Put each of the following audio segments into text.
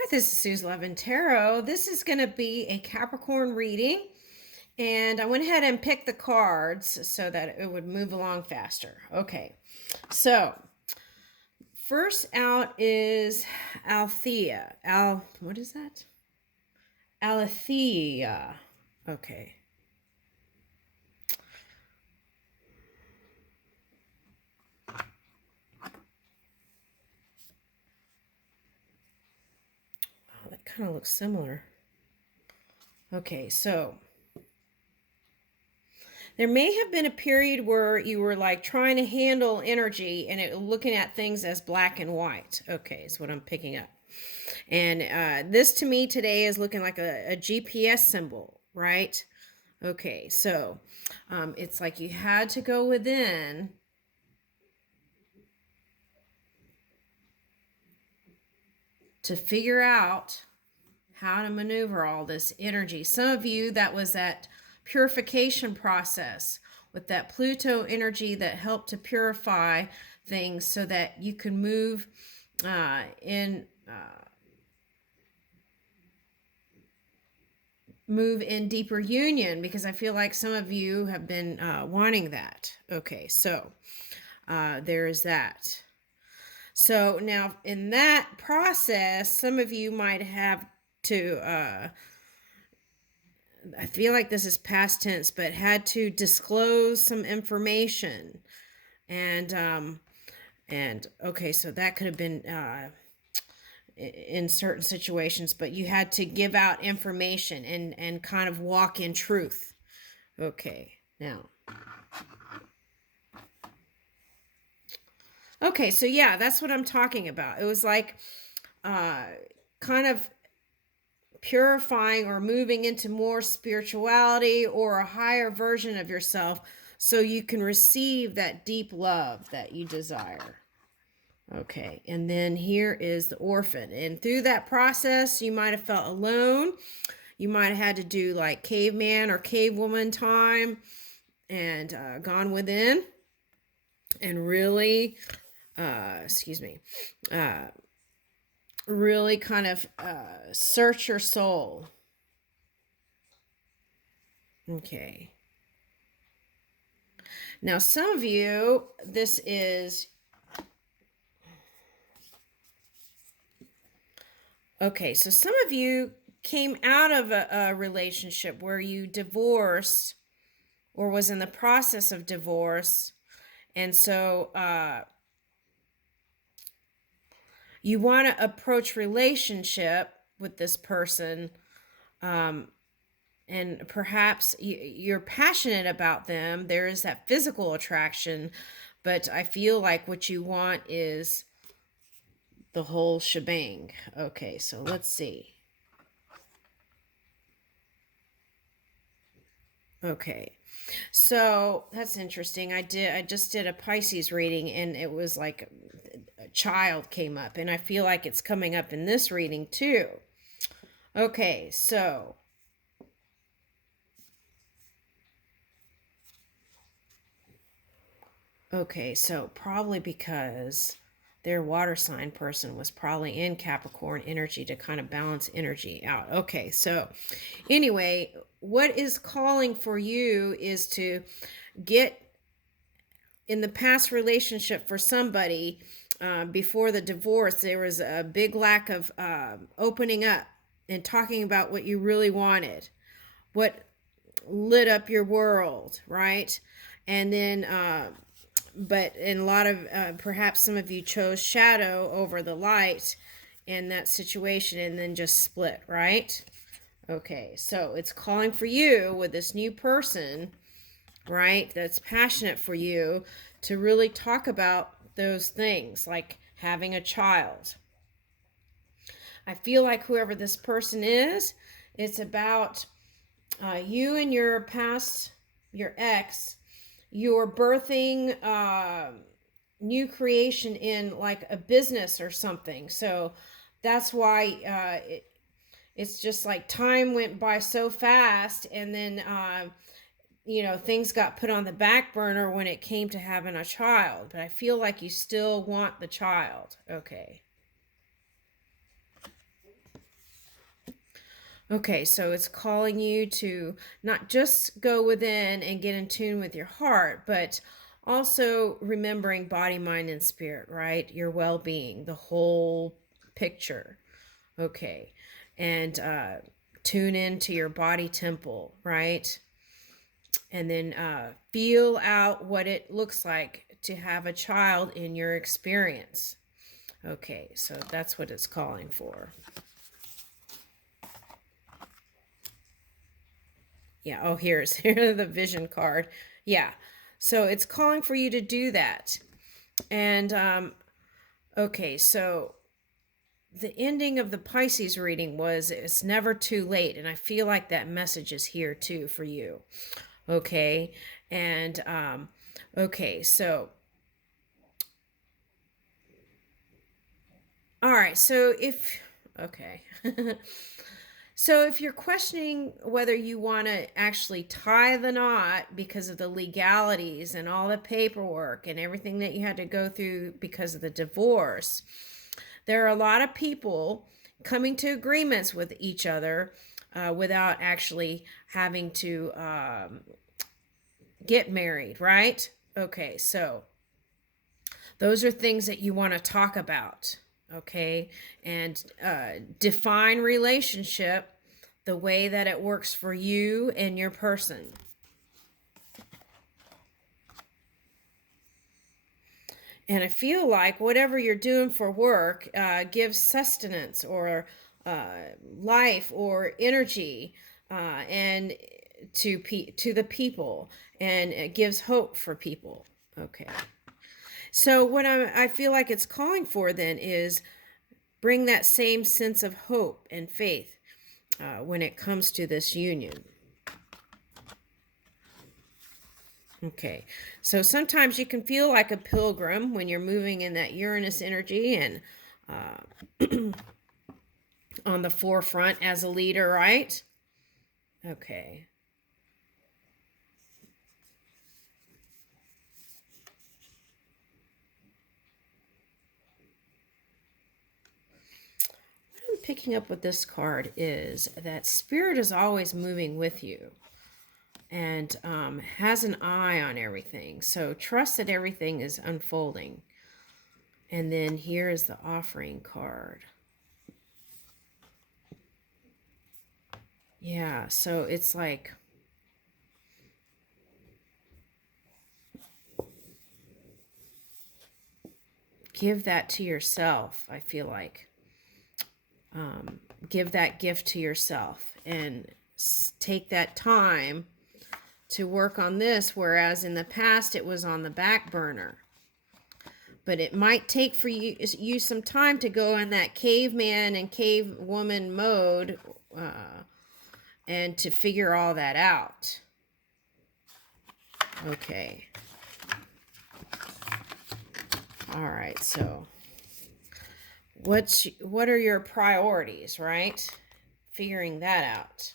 Hi, this is Sue's Love and Tarot. This is going to be a Capricorn reading, and I went ahead and picked the cards so that it would move along faster. Okay, so first out is Althea. What is that? Alethea. Okay. Oh, that kind of looks similar. Okay, so there may have been a period where you were like trying to handle energy and looking at things as black and white. Okay, is what I'm picking up. And this to me today is looking like a GPS symbol, right? Okay, so it's like you had to go within to figure out how to maneuver all this energy. Some of you, that was that purification process with that Pluto energy that helped to purify things so that you can move in deeper union, because I feel like some of you have been wanting that. Okay, so there is that. So now in that process, some of you might have to I feel like this is past tense, but had to disclose some information. And okay, so that could have been in certain situations, but you had to give out information and kind of walk in truth. Okay, now. Okay, so yeah, that's what I'm talking about. It was like kind of purifying or moving into more spirituality or a higher version of yourself so you can receive that deep love that you desire. Okay, and then here is the orphan. And through that process, you might have felt alone. You might have had to do like caveman or cavewoman time and gone within and really, really kind of search your soul. Okay. Now, some of you, this is... Okay, so some of you came out of a relationship where you divorced or was in the process of divorce. And so you want to approach relationship with this person, and perhaps you're passionate about them. There is that physical attraction, but I feel like what you want is the whole shebang. Okay, so let's see. Okay, so that's interesting. I just did a Pisces reading, and it was like a child came up, and I feel like it's coming up in this reading too. Okay, so probably because their water sign person was probably in Capricorn energy to kind of balance energy out. Okay, so anyway, what is calling for you is to get in the past relationship for somebody. Before the divorce, there was a big lack of opening up and talking about what you really wanted, what lit up your world, right? And then but in a lot of perhaps some of you chose shadow over the light in that situation and then just split, right? Okay, so it's calling for you with this new person, right, that's passionate for you, to really talk about those things like having a child. I feel like whoever this person is, it's about you and your past, your ex, you're birthing new creation in like a business or something. So that's why it's just like time went by so fast, and then things got put on the back burner when it came to having a child. But I feel like you still want the child. Okay. Okay, so it's calling you to not just go within and get in tune with your heart, but also remembering body, mind, and spirit, right? Your well being, the whole picture. Okay. And tune into your body temple, right? And then feel out what it looks like to have a child in your experience. Okay, so that's what it's calling for. Yeah, oh, here's the vision card. Yeah, so it's calling for you to do that. And okay, so the ending of the Pisces reading was it's never too late. And I feel like that message is here too for you. Okay, and okay, so all right, so if okay. So if you're questioning whether you want to actually tie the knot because of the legalities and all the paperwork and everything that you had to go through because of the divorce, there are a lot of people coming to agreements with each other without actually having to get married, right? Okay, so those are things that you want to talk about, okay? And define relationship the way that it works for you and your person. And I feel like whatever you're doing for work gives sustenance or life or energy and to the people, and it gives hope for people. Okay. So what I feel like it's calling for then is bring that same sense of hope and faith when it comes to this union. Okay, so sometimes you can feel like a pilgrim when you're moving in that Uranus energy and on the forefront as a leader, right? Okay. What I'm picking up with this card is that spirit is always moving with you and has an eye on everything. So trust that everything is unfolding. And then here is the offering card. Yeah, so it's like give that to yourself, I feel like. Give that gift to yourself and take that time to work on this, whereas in the past it was on the back burner. But it might take for you some time to go in that caveman and cavewoman mode and to figure all that out. Okay. All right, so what are your priorities, right? Figuring that out.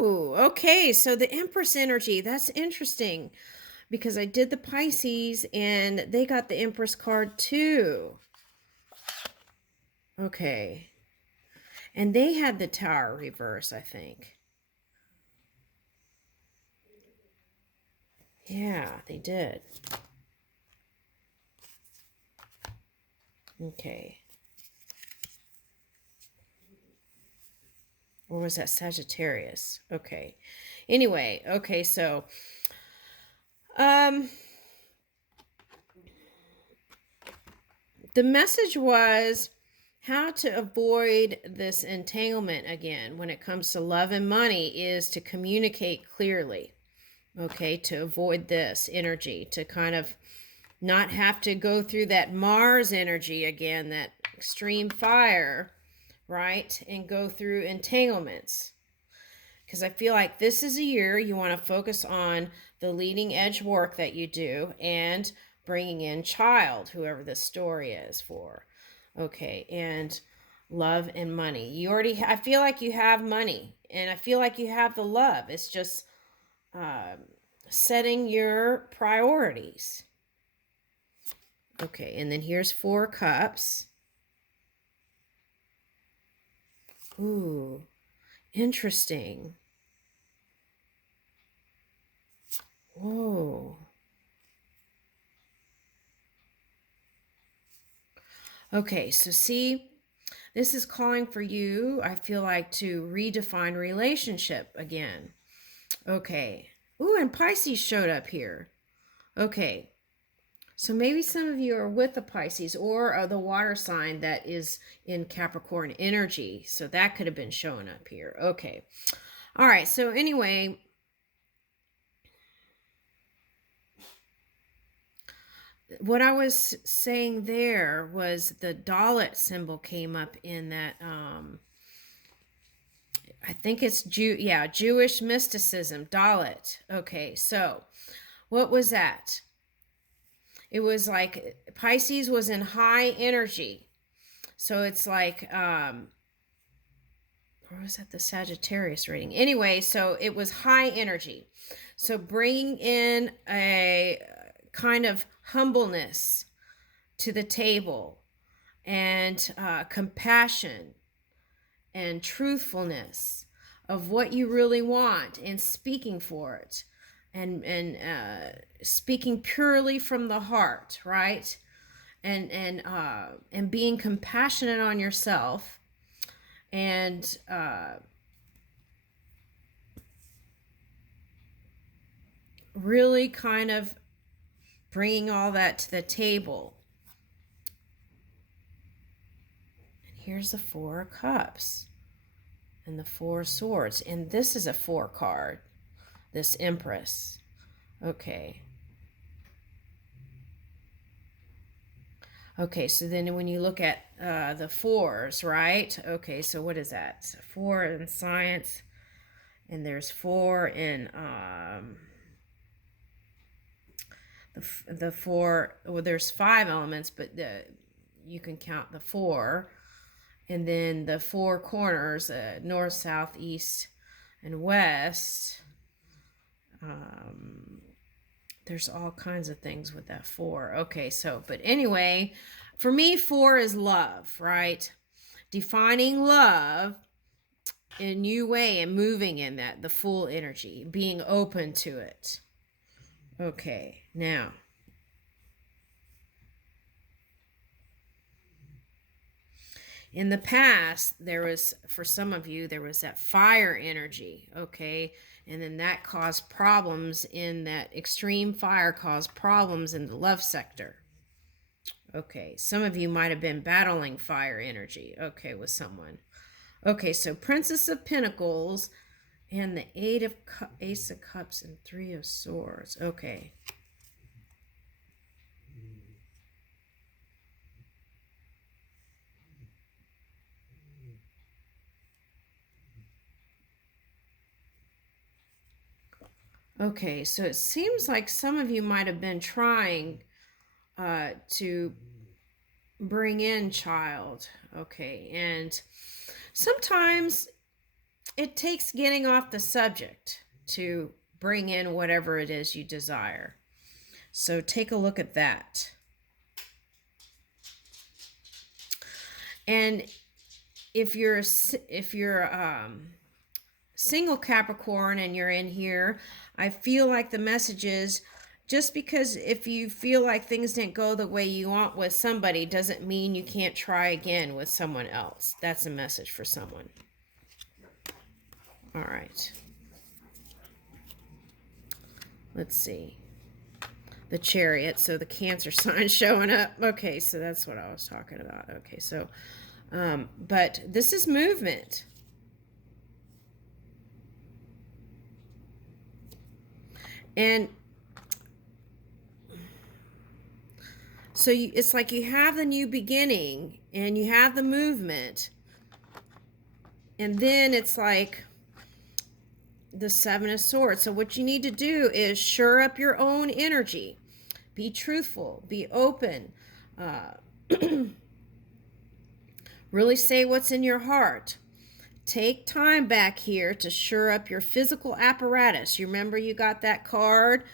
Ooh, okay, so the Empress energy, that's interesting because I did the Pisces and they got the Empress card too. Okay. And they had the Tower reverse, I think. Yeah, they did. Okay. Or was that Sagittarius? Okay. Anyway, okay, so the message was how to avoid this entanglement again when it comes to love and money is to communicate clearly. Okay, to avoid this energy, to kind of not have to go through that Mars energy again, that extreme fire, right? And go through entanglements. Because I feel like this is a year you want to focus on the leading edge work that you do and bringing in child, whoever the story is for. Okay, and love and money. You already, I feel like you have money, and I feel like you have the love. It's just uh, setting your priorities. Okay, and then here's 4 cups. Ooh, interesting. Whoa. Okay, so see, this is calling for you, I feel like, to redefine relationship again. Okay. Ooh, and Pisces showed up here. Okay. So maybe some of you are with the Pisces or the water sign that is in Capricorn energy. So that could have been showing up here. Okay. All right. So anyway, what I was saying there was the Dalit symbol came up in that I think it's Jewish mysticism, Dalit. Okay. So what was that? It was like Pisces was in high energy. So it's like or was that the Sagittarius reading? Anyway, so it was high energy. So bringing in a kind of humbleness to the table, and compassion and truthfulness of what you really want, and speaking for it, and speaking purely from the heart, right? And being compassionate on yourself, and really kind of bringing all that to the table. And here's the 4 cups and the 4 swords, and this is a 4 card, this Empress. Okay. Okay, so then when you look at the 4s, right? Okay, so what is that? 4 in science, and there's 4 in the 4. Well, there's 5 elements, but you can count the 4, and then the 4 corners: north, south, east, and west. There's all kinds of things with that 4. Okay, so, but anyway, for me, 4 is love, right? Defining love in a new way and moving in that, the full energy, being open to it. Okay, now, in the past, there was, for some of you, there was that fire energy, okay? And then that caused problems in that extreme fire, caused problems in the love sector. Okay, some of you might have been battling fire energy, okay, with someone. Okay, so Princess of Pentacles and the Ace of Cups and 3 of Swords. Okay. Okay, so it seems like some of you might have been trying to bring in child. Okay, and sometimes it takes getting off the subject to bring in whatever it is you desire. So take a look at that. And if you're single Capricorn and you're in here, I feel like the message is, just because if you feel like things didn't go the way you want with somebody doesn't mean you can't try again with someone else. That's a message for someone. All right. Let's see. The Chariot, so the Cancer sign showing up. Okay, so that's what I was talking about. Okay, so, but this is movement. And so it's like you have the new beginning and you have the movement. And then it's like the 7 of Swords. So what you need to do is shore up your own energy. Be truthful. Be open. Really say what's in your heart. Take time back here to shore up your physical apparatus. You remember you got that card,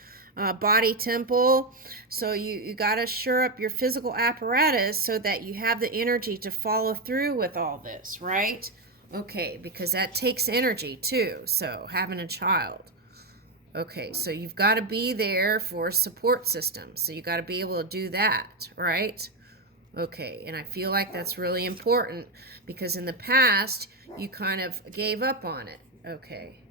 body temple. So you got to shore up your physical apparatus so that you have the energy to follow through with all this, right? Okay, because that takes energy too. So having a child. Okay, so you've got to be there for support systems. So you got to be able to do that, right? Okay, and I feel like that's really important because in the past, you kind of gave up on it. Okay.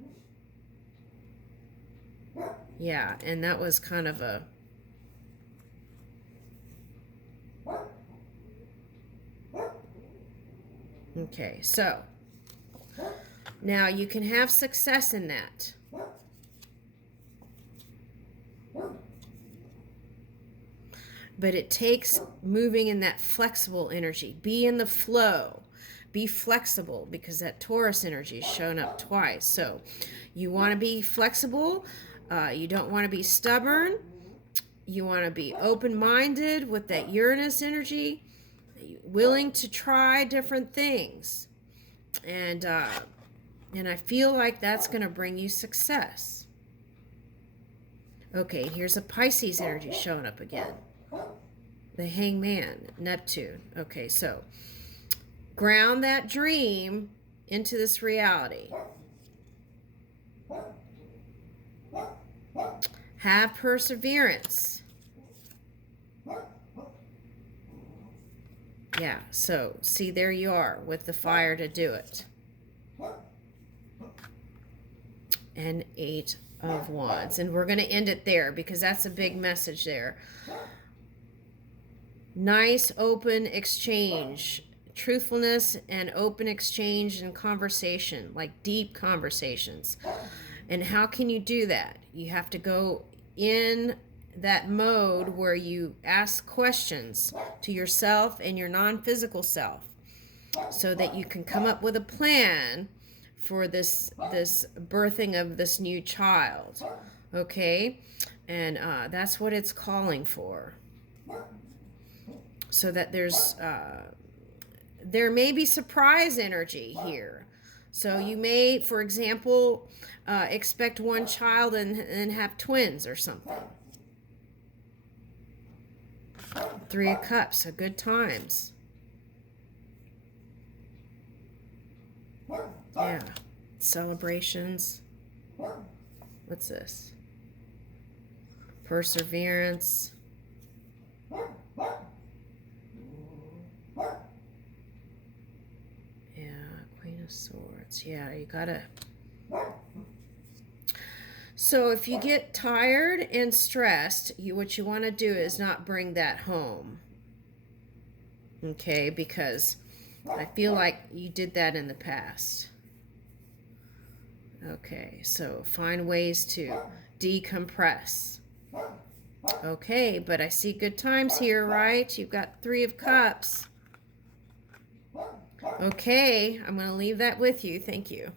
Yeah, and that was kind of a... Okay, so now you can have success in that. But it takes moving in that flexible energy. Be in the flow. Be flexible because that Taurus energy is shown up twice. So you want to be flexible. You don't want to be stubborn. You want to be open-minded with that Uranus energy. Willing to try different things. And I feel like that's going to bring you success. Okay, here's a Pisces energy showing up again. The Hangman, Neptune. Okay, so ground that dream into this reality. Have perseverance. Yeah, so see, there you are with the fire to do it. And 8 of Wands. And we're going to end it there because that's a big message there. Nice open exchange, truthfulness and open exchange and conversation, like deep conversations. And how can you do that? You have to go in that mode where you ask questions to yourself and your non-physical self so that you can come up with a plan for this birthing of this new child. Okay? And that's what it's calling for. So that there may be surprise energy here. So you may, for example, expect one child and have twins or something. 3 of Cups, so good times. Yeah, celebrations. What's this? Perseverance. Yeah, Queen of Swords. Yeah, you gotta... So if you get tired and stressed, what you want to do is not bring that home. Okay, because I feel like you did that in the past. Okay, so find ways to decompress. Okay, but I see good times here, right? You've got 3 of Cups. Okay, I'm going to leave that with you. Thank you.